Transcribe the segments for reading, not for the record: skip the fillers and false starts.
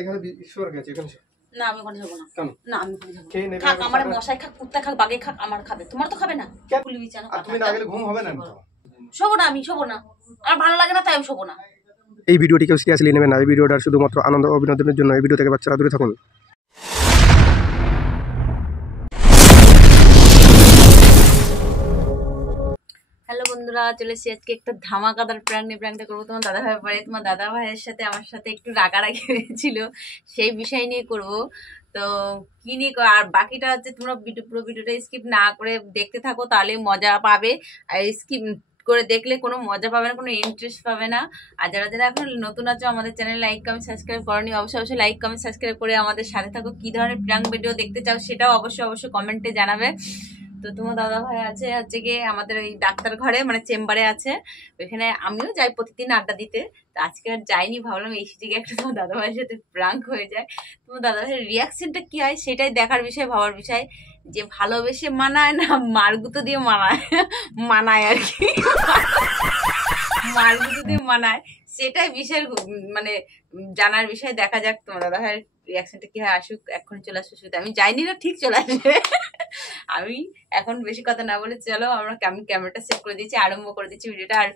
এখানে ঈশ্বর গেছে এখানে না আমি ওখানে যাবো না। কেন? না আমি ওখানে যাবো খেয়ে না। নেবে খাক আবার আমার খাবে। মশাই খাক, কুত্তা খাক, বাগে খাক, আমার খাবে, তোমার তো খাবে না। কেন? কুলি বিছানা আর তুমি না গেলে ঘুম হবে না তো। শোবো না, আমি শোবো না, আমার ভালো লাগে না তাই আমি শোবো না। এই ভিডিওটি কেউ সিরিয়াসলি নেবেন না। এই ভিডিওটা শুধুমাত্র আনন্দ ও বিনোদনের জন্য। এই ভিডিও থেকে বাচ্চারা দূরে থাকুন। হ্যালো বন্ধুরা, চলে এসেছি আজকে একটা ধামাকাদার প্র্যাঙ্ক নিয়ে। প্র্যাঙ্কটা করবো তোমার দাদা ভাইয়ের বাড়ি। তোমার দাদা ভাইয়ের সাথে আমার সাথে একটু রাগারাগি হয়েছিল, সেই বিষয় নিয়ে করব। তো কি নিয়ে আর বাকিটা হচ্ছে তোমরা পুরো ভিডিওটা স্কিপ না করে দেখতে থাকো, তাহলে মজা পাবে। আর স্কিপ করে দেখলে কোনো মজা পাবে না, কোনো ইন্টারেস্ট পাবে না। আর যারা যারা এখন নতুন আছো আমাদের চ্যানেল লাইক কমেন্ট সাবস্ক্রাইব করনি, অবশ্যই অবশ্যই লাইক কমেন্ট সাবস্ক্রাইব করে আমাদের সাথে থাকো। কি ধরনের প্র্যাঙ্ক ভিডিও দেখতে চাও সেটাও অবশ্যই অবশ্যই কমেন্টে জানাবে। তো তোমার দাদা ভাই আছে হচ্ছে গিয়ে আমাদের ওই ডাক্তার ঘরে, মানে চেম্বারে আছে। ওইখানে আমিও যাই প্রতিদিন আড্ডা দিতে। তো আজকে আর যাইনি, ভাবলাম এই সুযোগে একটা তোমার দাদা ভাইয়ের সাথে প্র্যাঙ্ক হয়ে যায়। তোমার দাদা ভাইয়ের রিয়াকশনটা কি হয় সেটাই দেখার বিষয়, ভাবার বিষয়, যে ভালোবেসে মানায় না মারগুতো দিয়ে মানায় মানায় আর কি, মারগুতো দিয়ে মানায়, সেটাই বিষয়ের মানে জানার বিষয়। দেখা যাক তোমার দাদা ভাইয়ের রিয়াকশনটা কি হয়। আসুক, এখন চলে আসবে শুধু, আমি যাইনি না, ঠিক চলে আসবে। আমি এখন বেশি কথা না বলে চলো আমি ক্যামেরাটা সেট করে দিচ্ছি, আরম্ভ করে দিচ্ছি ভিডিওটা। আর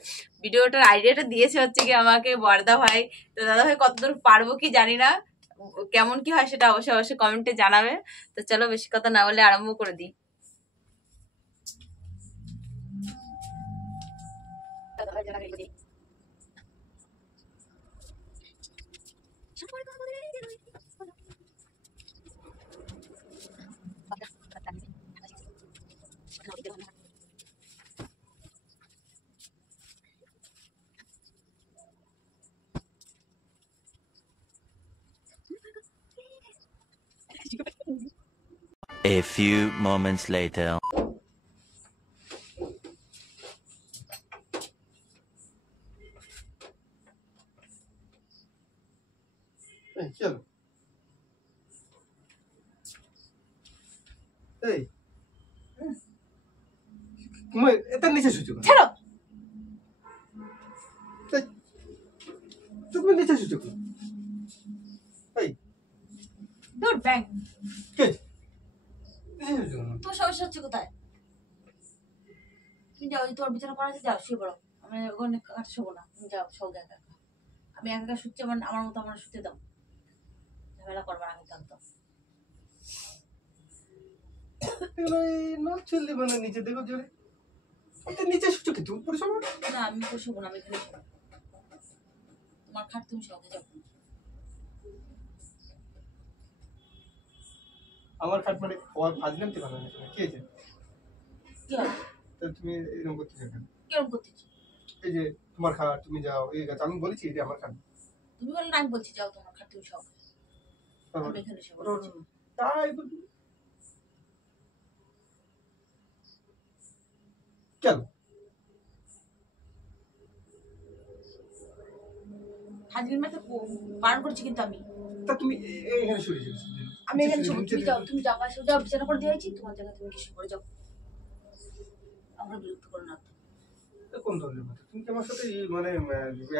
ভিডিওটার আইডিয়াটা দিয়েছে হচ্ছে কি আমাকে বর্দা ভাই। তো দাদা ভাই কতদূর পারবো কি জানি না, কেমন কি হয় সেটা অবশ্যই অবশ্যই কমেন্টে জানাবে। তো চলো বেশি কথা না বলে আরম্ভ করে দিই। A few moments later. চলো এই তুমি এটা নিচে শুছো কেন? ছাড়ো, তুমি নিচে শুছো কেন? এই দূর ব্যাং। কে নিচে শুছো কেন? তোর সমস্যা হচ্ছে কোথায়? তুমি যাও, তোর বিছানা করা আছে, যাও শুয়ে পড়ো। আমি ওখানে কাছে শোবো না, তুমি যাও সব একা একা। আমি একা একা শুচ্ছি, আমার মতো আমার শুতে দাও, ঝামেলা করবো না কিন্তু একদম। নট চললে মানে নিচে দেখো জোরে। এটা নিচে শুছো কি তুমি? উপরে শোবো না আমি শোবো না, আমি এখানে শোবো। তোমার খাট তুমি শোবো, যাও। আমার খাট মানে ওর ফাজলাম কি বানানো কি আছে? কি হয়? তো তুমি এরকম করতেছো কেন? কিরকম করতেছি? এই যে তোমার খাট, তুমি যাও, এই কথা আমি বলেছি এটা আমার খাট। তুমি বলে না, আমি বলছি যাও তোমার খাট তুমি শোবো, আমি এখানে শোবো। তাই বলি। কেন? হাজির মাঠে বারণ করছি কিন্তু আমি। তা তুমি এখানে শুয়ে যাও। আমি এখানে শোবো, তুমি যাও, তুমি যাও, পাশে যাও, বিছানা করে দিয়েছি তোমার জায়গা, তুমি কিছু করে যাও। আমরা বিরক্ত করো না। কোন ধরনের কথা? তুমি কি আমার সাথে মানে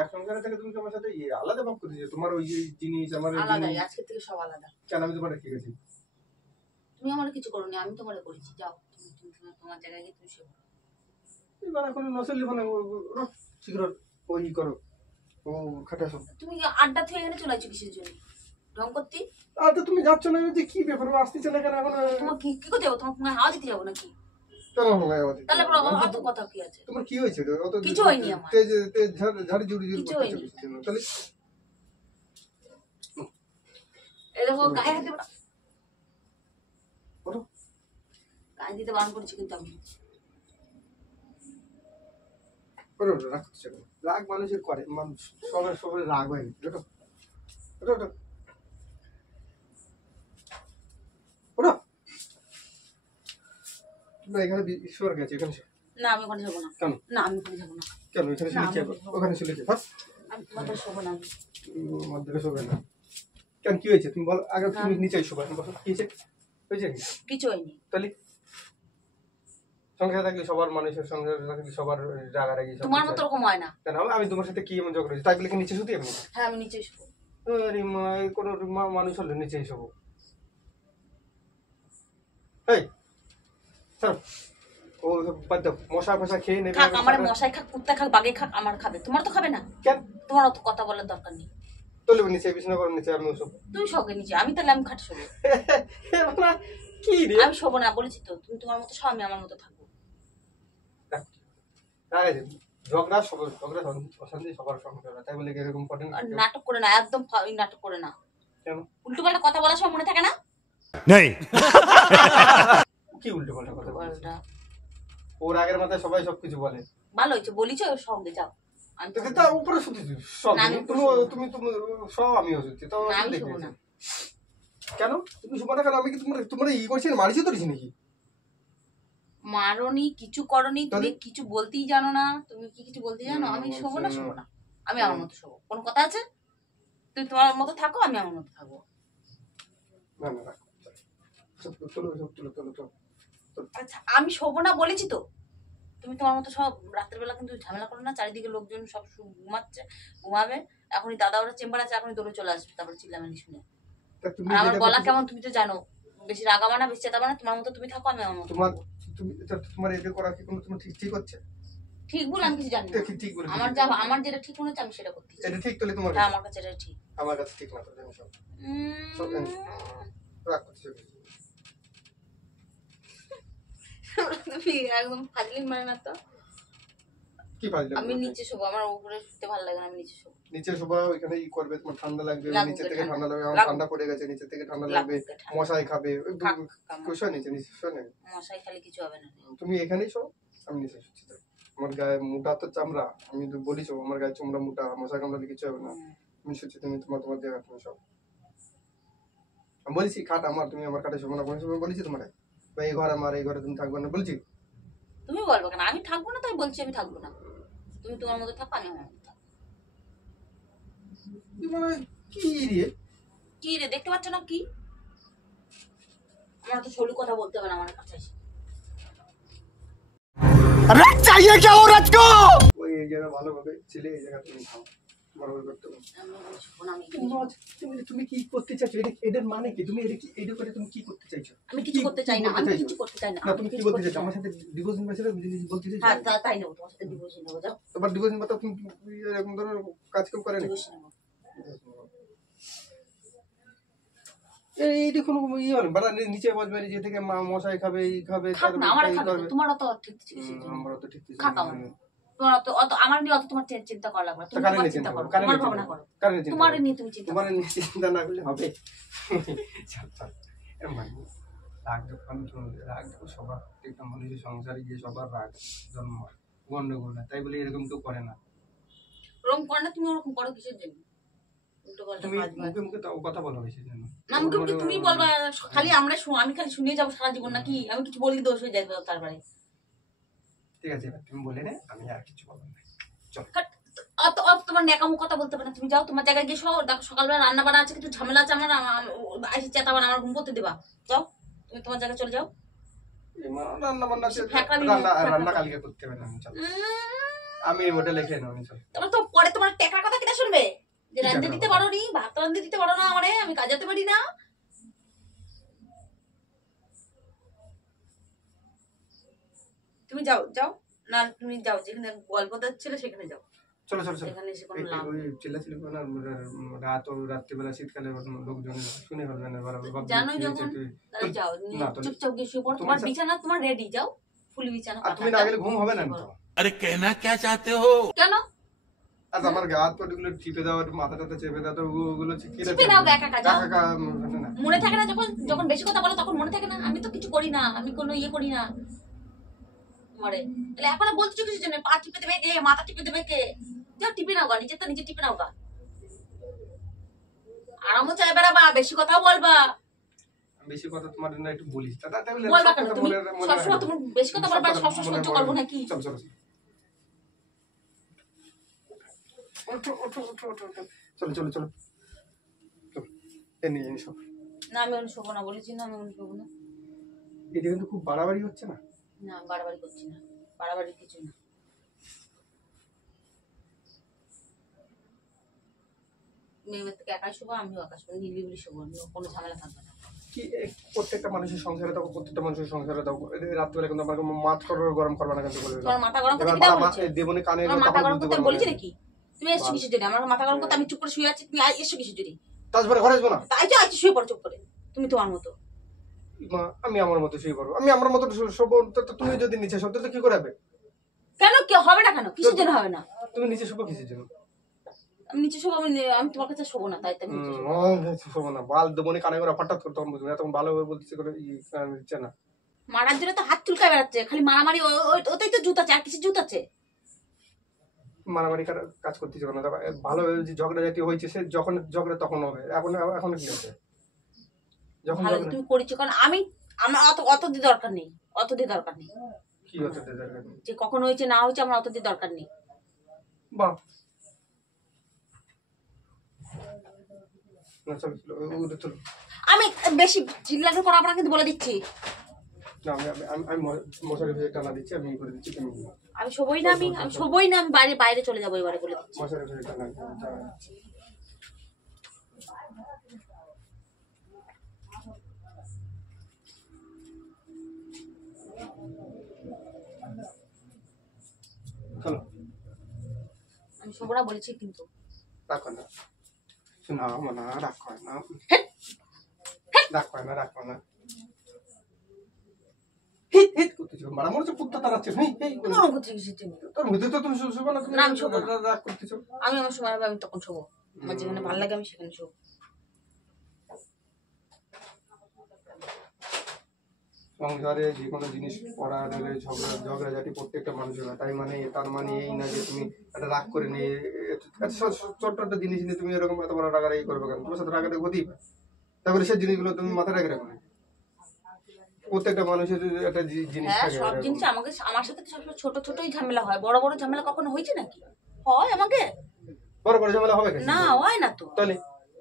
এক সংসারে থেকে তুমি কি আমার সাথে আলাদা ভাব করতেছো? তোমার ওই যে জিনিস আমার আলাদাই, আজকে থেকে সব আলাদা। কেন আমি তোমার রেখে গেছি? তুমি আমার কিছু করোনি, আমি তোমার করেছি। যাও তুমি তোমার জায়গায় গিয়ে তুমি শোবো। এবার এখন নসল মানে শীঘ্র ওই করো ও খাটা সব। তুমি আড্ডা থেকে এখানে চলে আসছো কিসের জন্য? ঢং করতে? আর তো তুমি যাচ্ছ না যে কি ব্যাপার আসতেছে না কেন এখন? তোমার কি কি করতে যাবো? তোমার হাওয়া দিতে যাবো নাকি? কেন হয় আমাদের? তাহলে অত কথা কি আছে? তোমার কি হয়েছে? অত কিছু হয়নি আমার। তেজ তেজ ঝাড় জুড়ি জুড়ি কিছু হয়নি। তাহলে এই দেখো গায়ে হাতে বড় করো। গায়ে দিতে বারণ করছি কিন্তু আমি। করো রাগ করছো কেন? রাগ মানুষের করে, মানুষ সবার সবার রাগ হয় না। ওঠো ওঠো ওঠো ওঠো। না এখানে ঈশ্বর গেছে এখানে। না আমি ওখানে যাবো না। কেন? না আমি ওখানে যাবো না। কেন এখানে শুলে কি হবে? ওখানে শুলে কি হবে? আমি তোমাদের শোবো না। মধ্যে শোবে না কেন? কি হয়েছে তুমি বল আগে। তুমি নিচে শোবে, বসো। কি হয়েছে? হয়েছে কি? কিছু হয়নি। তাহলে সংসারে থাকলে সবার মানুষের সংসারে থাকলে সবার রাগারাগি। তোমার মতো ওরকম হয় না। কেন আমি তোমার সাথে কি এমন ঝগড়া হয়েছে তাই বলে কি নিচে শুতে? আমি হ্যাঁ আমি নিচে শোবো। আরে মা, এই কোনো মানুষ হলে নিচে এসব এই চল, ও বাদ দাও, মশা ফসা খেয়ে নেবে। খাক, আমার মশাই খাক, কুত্তা খাক, বাঘে খাক, আমার খাবে, তোমার তো খাবে না। কেন তোমার অত কথা বলার দরকার নেই। তোলে নিচে, বিছানা করে নিচে, আমি ওসব তুমি সঙ্গে নিচে, আমি তাহলে আমি খাটে শোবো। কি রে আমি শোবো না বলেছি তো, তুমি তোমার মতো শো, আমি আমার মতো থাকবো। ঝগড়া অশান্তি সবার সঙ্গে হবে, তাই বলে কি এরকম করেন? আর নাটক করে না, একদম নাটক করে না। কেন উল্টো পাল্টা কথা বলার সময় মনে থাকে না? কি উল্টো পাল্টা কথা বলছিস? পাল্টা ওর আগের মাথায় সবাই সবকিছু বলে। ভালো হয়েছে বলিছ, ওর সঙ্গে যাও। আমি তো তার উপরে শুধু সব না, আমি তুমি উপরে তুমি তুমি সব আমিও শুনছি তো না, আমি শোবো না। কেন তুমি শুভ না? কেন আমি কি তোমার তোমার ই করছি, মারিছি ধরেছি নাকি? মারনি, কিছু করনি, তুমি তাহলে? কিছু বলতেই জানো না। তুমি কি কিছু বলতে জানো? না, আমি বলছি শোবো না, না। শোবো না। আমি আমার মতো শোবো, কোনো কথা আছে? তুমি তোমার মতো থাকো, আমি আমার মতো থাকবো। না না রাখ, চল, চলো চলো চলো চলো চলো। আচ্ছা, আমি শোবো না বলেছি তো। তুমি তোমার মতো সব রাতের বেলা কিন্তু ঝামেলা করো না, চারিদিকে লোকজন সব ঘুমাচ্ছে, ঘুমাবে। এখনই দাদা ওরা চেম্বার আছে, এখনই দৌড়ে চলে আসবে, তারপরে চিল্লামানি শুনে। তা তুমি আর আমার যেটা গলা করতেছো- কেমন তুমি তো জানো, বেশি রাগাবা না, বেশি চেতাবা না, তোমার মতো তুমি থাকো, আমি আমার মতো তোমার থাকবো। তুমি তোমার এটা করা কি কোনো তোমার ঠিক ঠিক হচ্ছে? ঠিক বলে আমি কিছু জানি না। ঠিক ঠিক বলে আমার যেটা ঠিক মনে হচ্ছে আমি সেটা করতে চাই। এটা ঠিক তাহলে তোমার হ্যাঁ, কাছে? আমার কাছে এটা ঠিক। আমার কাছে ঠিক না, তো জানি সব সব জানি। রাগ করতেছো কেন? তুমি একদম ফাজলিং মানে না তো। কি ফাজলামি আমি করছো? নিচে শোবো, আমার উপরে শুতে ভালো লাগে না, আমি নিচে শোবো। নিচে শোবা, ওইখানে ই করবে, তোমার ঠান্ডা লাগবে, লাগুক নিচে গে থেকে ঠান্ডা। ঠান্ডা লাগবে, আমার লাগুক। ঠান্ডা পড়ে গেছে, নিচে থেকে ঠান্ডা লাগুক লাগবে, গে ঠান্ডা। মশাই খাবে। খাক, শোয় নিচে, নিচে শোয় না। মশাই খালি কিছু হবে না। তুমি এখানেই শো, আমি নিচে শুচ্ছি। আমার গায়ে মোটা তো চামড়া, আমি তো বলিস আমার গায়ে চামড়া মোটা, মশা কামড়ালে কিছু হবে না। আমি শুচ্ছি, তুমি তোমার তোমার জায়গা তুমি সব। আমি বলেছি খাট আমার, তুমি আমার খাটে শোবো না, বলেছি তোমার বা এই ঘর আমার, এই ঘরে তুমি থাকবে না বলছি? তুমি বলবো কেন? আমি থাকবো না, তাই বলছি আমি থাকবো না। তুমি তোমার মতো থাকো, আমি আমার মতো থাকবো। কি রে কি রে, দেখতে পাচ্ছ না কি? আমার তো সরু কথা বলতে হবে না আমার কাছে এসে। ওই এই জায়গা ভালোভাবে ছিলে, এই জায়গা তুমি খাও, বরাবর করতে হবে। আমি শোবো না, আমি তুমি কি করতে চাইছো? এটার মানে কি? তুমি এটা করে তুমি কি করতে চাইছো? আমি কিছু করতে চাই না, আমি কিছু করতে চাই না। না, তুমি কি বলতে চাইছো? আমার সাথে ডিভোর্স নিয়ে বলতে চাইছো? হ্যাঁ, তাই নেবো, তোমার সাথে ডিভোর্স নেবো, যাও তোমার ডিভোর্স নিয়ে তুমি এরকম ধরনের কাজ কেউ করে না? ডিভোর্স নেবো। এই দেখুন ইয়ে হবে, বাড়া নিচে বসবে, নিচে থেকে মশাই খাবে, এই খাবে, খাক না, আমার এই খাবে করবে। তো, তোমার অত ঠিক ছিল সেই জন্য। আমার তো ঠিক ঠিক খাক আমার। তোমার অত আমার নিয়ে অত তোমার চিন্তা করা লাগবে না। তুমি কারণ তোমার নিয়ে চিন্তা চিন্তা করো, করো, তোমার ভাবনা করো। তোমার নিয়ে তুমি চিন্তা তোমার করো। নিয়ে চিন্তা না করলে হবে? চল চল, রাগ যখন রাগ যখন সবার একটা মানুষের সংসারে গিয়ে সবার রাগ জন্ম হয়, গন্ডগোল হয়, তাই বলে এরকম কেউ করে না। ওরকম করে না, তুমি ওরকম করো কিসের জন্য? উল্টো পাল্টা তুমি কাজ বাজ। মুখে মুখে তাও কথা বলো বেশি জন্য। না, মুখে মুখে তুমি বলবা, খালি আমি খালি শুনিয়ে যাবো সারা জীবন নাকি? আমি কিছু বলি দোষ হয়ে যাবে তারপরে। ঠিক আছে, এবার তুমি বলে নে, আমি আর কিছু বলবো না। চল। হাট, অত তোমার ন্যাকামো কথা বলতে পারে না। তুমি যাও তোমার জায়গায় গিয়ে শো, দেখো সকালবেলা রান্না বাড়া আছে, কিছু ঝামেলা আছে, আমার এসে চেতাবার, আমার ঘুম করতে দেবা। যাও, তুমি তোমার জায়গায় চলে যাও। রান্না বান্না রান্না কালকে করতে হবে না, চল। আমি হোটেলে খেয়ে নেবো, চল। তোমার তো পরে তোমার টেকার কথা কিনা শুনবে যে কি রান্ধতে টাকার দিতে কথা? পারো নি, ভাত রান্ধতে দিতে পারো না, আমারে আমি কাজাতে পারি না। তুমি যাও যাও, না তুমি যাও, যেখানে গল্প ছিল সেখানে যাও। চলো চলো চলো। এখানে এসে কোনো লাভ ওই নেই। চিল্লাচিল্লি করো না, রাত্রিবেলা শীতকালে লোকজন শুনে ফেলবে না, ভাববে জানোই কি হয়েছে যখন, তুই। তাহলে যাও, না, তাহলে- চুপচাপ গিয়ে শুয়ে পড়ো। তোমার তোমার সাথে- বিছানা তোমার রেডি, যাও ফুল বিছানা আর তুমি না গেলে ঘুম হবে না তো। अरे कहना क्या चाहते हो? কেন? আর আমার গা হাত পাগুলো টিপে দাও, একটু মাথা টাথা চেপে দাও, তো ওগুলো চিপে নাও গা, একা একা যাও। না। মনে থাকে না, যখন যখন বেশি কথা বলো তখন মনে থাকে না? আমি তো কিছু করি না, আমি কোনো ইয়ে করি না তোমারে। তাহলে এখন বলছো কিছু জন্য, পা টিপে দেবে কে, মাথা টিপে দেবে কে? যাও টিপে নাও গা, নিজে তো নিজে টিপে নাও গা। আরামও চাই বেড়াবা, বেশি কথাও বলবা। বেশি কথা তোমার না একটু বলিস, বলবা কেন তুমি? সবসময় তুমি বেশি কথা বলবা, সবসময় সহ্য করবো নাকি? চল চলো ওঠো ওঠো ওঠো ওঠো ওঠো। চলো চলো চলো চলো, এনে এনে সব। না, আমি অন্য শোবো না বলেছি না, আমি অন্য শোবো না। এটা কিন্তু খুব বাড়াবাড়ি হচ্ছে না? না, বাড়াবাড়ি করছি না, বাড়াবাড়ি কিছু না। তুমি এবার থেকে একাই শোবো, আমিও একা শোবো, নিলিবিলি শোবো, কোনো ঝামেলা থাকবে না। কি প্রত্যেকটা মানুষের সংসারে থাকো, প্রত্যেকটা মানুষের সংসারে থাকো, রাত্রিবেলা কিন্তু আমার মাথা গরম করবে না কিন্তু বলে দিলাম। তোমার মাথা গরম করতে এবার কি বাবা বলছে? দেবনে কানে তোমার মাথা তখন গরম বুঝতে করতে আমি পারবে বলেছি না। নাকি? তুমি এসছো কিসের জন্য? আমার মাথা গরম করতে আমি চুপ করে শুয়ে আছি, তুমি এসছো কিসের জন্য? তারপরে ঘরে আসবো না। তাই তো আছি, শুয়ে পড়ো চুপ করে, তুমি তোমার মতো। মা, আমি আমার মতো শুয়ে পড়বো, আমি আমার মতো শোবো, তো তুমি যদি নিচে শোবো তো কি করে হবে? কেন কি হবে না? কেন কিসের জন্য হবে না? তুমি নিচে শোবো কিসের জন্য? আমি নিচে শোবো, আমি তোমার কাছে শোবো না, তাই তো আমি নিচে শোবো। শোবো না, বাল দেবনে কানে করে হঠাৎ করে তখন বুঝবে, তখন ভালোভাবে বলতেছে করে দিচ্ছে না। মারার জন্য তো হাত চুলকায় বেড়াচ্ছে, খালি মারামারি, ওটাই তো জুত আছে, আর কিছু জুত আছে? মারামারি কাজ করতেছে না, ভালোভাবে যে ঝগড়া জাতীয় হয়েছে সে যখন ঝগড়া তখন হবে, এখন এখন কি হচ্ছে যখন ভালো ঝগড়া- তুমি করেছো, কারণ আমার অত দিয়ে দরকার নেই, অত দিয়ে দরকার নেই। কি হচ্ছে দরকার নেই। যে কখন হয়েছে না হয়েছে আমার অত দিয়ে দরকার নেই। বাহ, না চলো চলো, ওদের চলো। আমি বেশি চিল্লানোর পর আপনাকে কিন্তু বলে দিচ্ছি, না, আমি মশারি ভেজে টানা দিচ্ছি, আমি করে দিচ্ছি, তুমি আমি শোবই না, আমি শোবই না, আমি বাইরে বাইরে চলে যাবো এবারে, বলে দিচ্ছি। মশারি ভেজে টানা দিচ্ছি। চলো, আমি শোবো না বলেছি কিন্তু। রাখো না, শোনা না, রাখো না, রাখো না, রাখো না। হিট হিট করতেছো, মারা মনে হচ্ছে কুত্তা তাড়াচ্ছে। গরম করতে কিসের জন্য? তোর ভিতরে তো তুমি শুবো না, তুমি না, আমি শোবো না। রাগ করতেছো। আমি আমার সময় হবে, আমি তখন শোবো, আমার যেখানে ভালো লাগে আমি সেখানে শোবো। সংসারে যে কোনো জিনিস করা হলে ঝগড়াঝাটি প্রত্যেকটা মানুষের হয়, তাই মানে তার মানে এই না যে তুমি একটা রাগ করে নিয়ে ছোট্ট একটা জিনিস নিয়ে তুমি এরকম এত বড় রাগারাগি করবে কেন? তোমার সাথে রাগারাগি হতেই পারে, তারপরে সেই জিনিসগুলো তুমি মাথায় রাখে রাখো না। প্রত্যেকটা মানুষের একটা জিনিস হ্যাঁ, থাকে সব এরকম। জিনিস আমার সাথে তো সবসময় ছোট ছোটই ঝামেলা হয়, বড় বড় ঝামেলা কখনো হয়েছে নাকি? হয় আমাকে? বড় বড় ঝামেলা হবে কেন? না, হয় না তো। তাহলে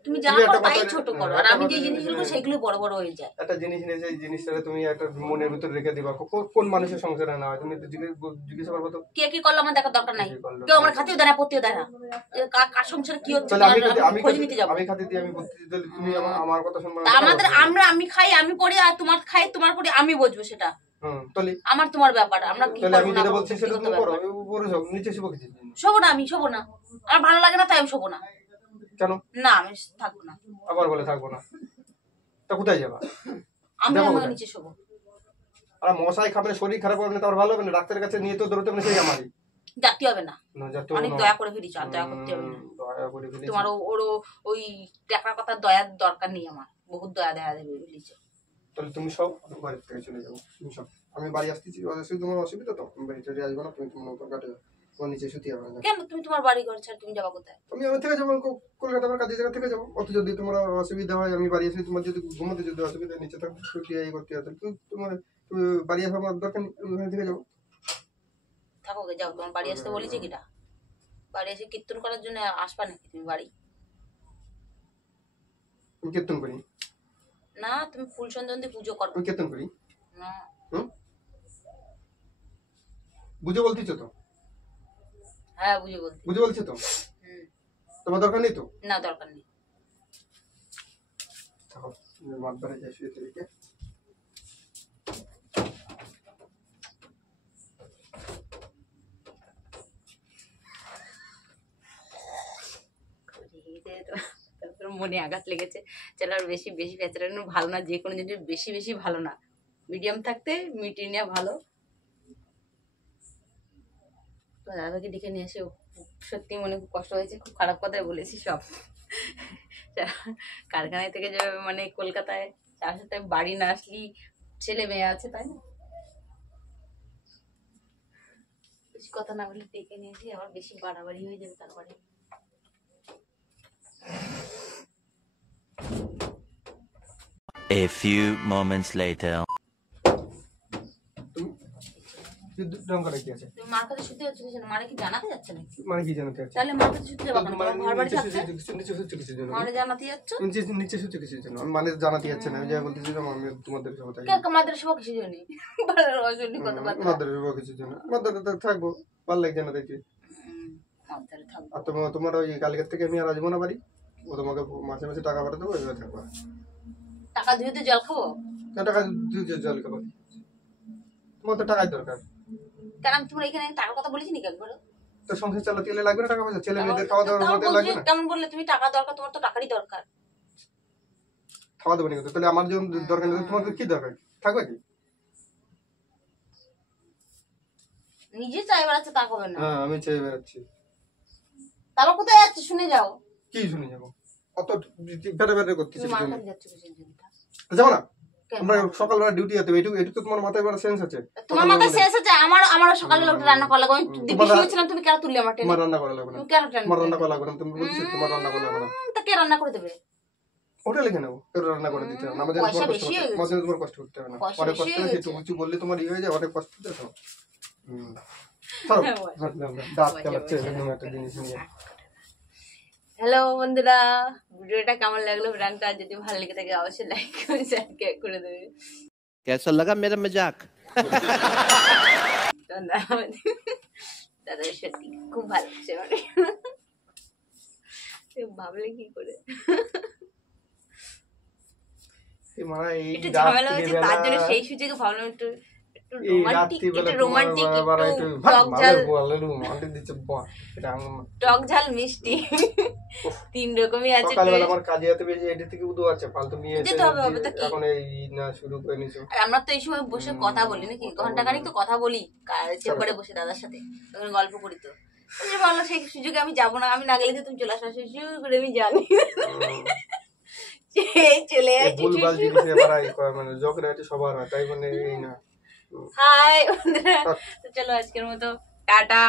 তুমি যা তুমি করো একটা তাই কথা- ছোট করো, আর আমি যে জিনিসগুলো করি সেগুলো বড় বড় হয়ে যায়। একটা জিনিস নিয়ে সেই জিনিসটা তুমি একটা মনের ভিতরে রেখে দিবা, কোন মানুষের সংসারে না হয় তুমি তো জিজ্ঞেস করবো তো। কে কি করলো আমার দেখার দরকার নাই, কে কি করলো? কেউ আমার খাতেও দেয় না, পড়তেও দেয় না। কার সংসারে কি হচ্ছে তাহলে আমি আমি খোঁজ নিতে যাবো। আমি খাতে দিয়ে আমি বলতে দিই, তাহলে তুমি আমার কথা শুনবে তা না? আমাদের আমি খাই আমি পড়ি, আর তোমার খাই তোমার পড়ি, আমি বুঝবো সেটা। তাহলে আমার তোমার ব্যাপার, আমরা কি তাহলে আমি করবো না যেটা করবো বলছি সেটা ব্যক্তিগত তুমি করো, ব্যাপার। উপরে যাও, নিচে শুবো কিছু। শোবো না, আমি শোবো না, আমার ভালো লাগে না তাই আমি শোবো না। কেন? না, আমি থাকবো না, আবার বলে থাকবো না, তা কোথায় যাবা? আমি যাবো আমার কোথায়? নিচে শোবো। আর মশাই খাবে না, শরীর খারাপ হবে না, তার ভালো হবে না, ডাক্তারের কাছে নিয়ে তো দৌড়তে হবে না, সেই আমারই ডাকতে হবে না, না যাতে অনেক দয়া করে ফিরিস, আর দয়া করতে হবে না। দয়া করে ফেলেছি। তোমার ওরও ওই টাকার কথা দয়ার দরকার নেই, আমার বহুত দয়া দেখা দেবে বুঝলিস। তাহলে তুমি সব, আমি বাড়ি থেকে চলে যাবো, তুমি সব, আমি বাড়ি আসতেছি, তোমার অসুবিধা তো, আমি বাড়ি চলে আসবো না, তুমি তোমার নতুন কাটে যাও, তোমার নিচে শুতে হবে না। কেন তুমি তোমার বাড়ি ঘর ছাড় তুমি যাবা কোথায়? আমি আমার থেকে যাবো, কলকাতা আমার কাজের জায়গা থেকে যাবো, অত যদি তোমার অসুবিধা হয় আমি বাড়ি আসি, তোমার যদি ঘুমোতে যদি অসুবিধা হয়, নিচে থাকো, শুতে এই করতে হয়, তাহলে তোমার বাড়ি আসা আমার দরকার নেই, আমি ওখান থেকে যাবো। থাকো গে, যাও, তোমার বাড়ি আসতে বলেছে কিটা? বাড়ি এসে কীর্তন করার জন্য আসবা নাকি তুমি বাড়ি? আমি কীর্তন করি, না, তুমি ফুল সন্ধ্যন দিয়ে পুজো করো আমি কীর্তন করি, না। বুঝে বলতেছো তো? হ্যাঁ, বুঝে বলতে। বুঝে বলছো তো? হুম। তোমার দরকার নেই তো? না, দরকার নেই। থাকো, মাতবারে যাই শুয়ে থেকে। তারপর মনে আঘাত লেগেছে, চলো আর বেশি বেশি প্যাচারানো ভালো না, যে কোনো জিনিস বেশি বেশি ভালো না, মিডিয়াম থাকতে মিটিয়ে নেওয়া ভালো। তো দাদাকে ডেকে নিয়ে এসে সত্যি মনে খুব কষ্ট হয়েছে, খুব খারাপ কথাই বলেছি সব। কারখানায় থেকে যে মানে কলকাতায় তার সাথে বাড়ি না আসলি ছেলে মেয়ে আছে, তাই না? বেশি কথা না বলে ডেকে নিয়েছি, আবার বেশি বাড়াবাড়ি হয়ে যাবে তারপরে। A few moments later. তুমি রং করা কি আছে? তুমি মার কাছে শুতে যাচ্ছ কিছু না, মারে কি জানাতে যাচ্ছে নাকি? মানে কি জানাতে আছে? তাহলে মার কাছে শুতে যাবা কেন? তোমার ঘর বাড়ি থাকতে নিচে শুচ্ছে কিসের জন্য? মারে জানাতে যাচ্ছ? নিচে শুচ্ছে কিসের জন্য? আমি মানে জানাতে যাচ্ছে না, আমি যা বলতেছি যে আমি তোমাদের সাথে থাকি। কে মাদের সব কিছু জানি, অজনী কথাবার্তা। তোমাদের কিসের জন্য? তোমাদের থাকবো, ভালো লাগছে না দেখি। মাদারে থাকবো। আর তোমার ওই কালকের থেকে আমি আর আসবো না বাড়ি, ও তোমাকে মাসে মাসে টাকা পাঠিয়ে দেবো, এবার থাকবা। টাকা ধুয়ে তো জল খাবো? কেন টাকা জল খাবো? তোমার তো টাকাই দরকার। কেন আমি তোমার এখানে টাকার কথা বলেছি নাকি একবার? তো সংসার চালাতে গেলে লাগবে না টাকা পয়সা? ছেলে মেয়েদের খাওয়া দাওয়ার মধ্যে লাগবে না? কেমন বললে তুমি টাকা দরকার? তোমার তো টাকারই দরকার। খাওয়া দেবো নাকি? তাহলে আমার যখন দরকার নেই, তোমার কি দরকার? থাকবে কি? নিজে চাই বেড়াচ্ছে তা হবে না। হ্যাঁ, আমি চেয়ে বেড়াচ্ছি। তারপর কোথায় যাচ্ছে শুনে যাও। কি শুনে যাবো? অত বেড়ে বেড়ে করতেছি। তুমি মার কাছে যাচ্ছ কিসের জন্য? যাবো না? কেন? আমরা সকালবেলা ডিউটি যেতে হবে, এটুকু তো তোমার মাথায় বড় সেন্স আছে। তোমার মাথায় শেষ আছে, আমারও সকালবেলা উঠে রান্না করা লাগবে। আমি দিব্যি তোমার- শুনেছিলাম তুমি কেন তুললে আমার টেনে? তোমার রান্না করা লাগবে না। তুমি কেন টেনে? তোমার রান্না করা লাগবে না, তুমি বলছো তোমার রান্না করা লাগবে না। তা কে রান্না করে দেবে? হোটেলে লিখে নেবো, তোর রান্না করে দিতে হবে না। আমাদের পয়সা তোমার বেশি হয়ে গেছে। আমাদের তোমার কষ্ট করতে হবে না। পয়সা অনেক বেশি কষ্ট হয়ে হয়েছে, গেছে। কিছু বললে তোমার ইয়ে হয়ে যায়, অনেক কষ্ট হচ্ছে তো। চলো, হ্যাঁ, বল। দাঁত চালাচ্ছে এরকম একটা জিনিস নিয়ে। হ্যালো বন্ধুরা, ভিডিওটা কেমন লাগলো? প্র্যাঙ্কটা যদি ভালো লেগে থাকে অবশ্যই লাইক করে শেয়ার করে দেবে। कैसा लगा मेरा मजाक? ধন্যবাদ। দাদা সত্যি খুব ভালো লাগছে আমার। ভাবলে কি করে? এই মারা এই একটু ঝামেলা হয়েছে তার জন্য সেই সুযোগে ভাবলাম একটু এই রোমান্টিক, রাত্রিবেলা একটু রোমান্টিক, তোমার একটু ভাগ টক ঝাল, বলে রোমান্টিক দিচ্ছে বাহ, এটা আমার টক ঝাল মিষ্টি তিন রকমই আছে। সকালবেলা taste। আমার কাজে যেতে বেশি এটি থেকে উদু আছে ফালতু নিয়ে এসে যেতে হবে, হবে তো কি? এখন এই না শুরু করে নিছো। আর আমরা তো এই সময় বসে কথা বলি নাকি, ঘন্টাখানিক তো কথা বলি চেম্বারে বসে দাদার সাথে, তখন গল্প করি। তো ওই যে বললো সেই সুযোগে আমি যাবো না, আমি না গেলে যে তুমি চলে আসো, সেই সুযোগ করে আমি জানি চলে এই আসছি। ভুলভাল জিনিস এবার এই করে, মানে ঝগড়া আছে সবার হয়, তাই মানে এই না। হাই বন্ধুরা, তো চলো আজকের মতো টাটা।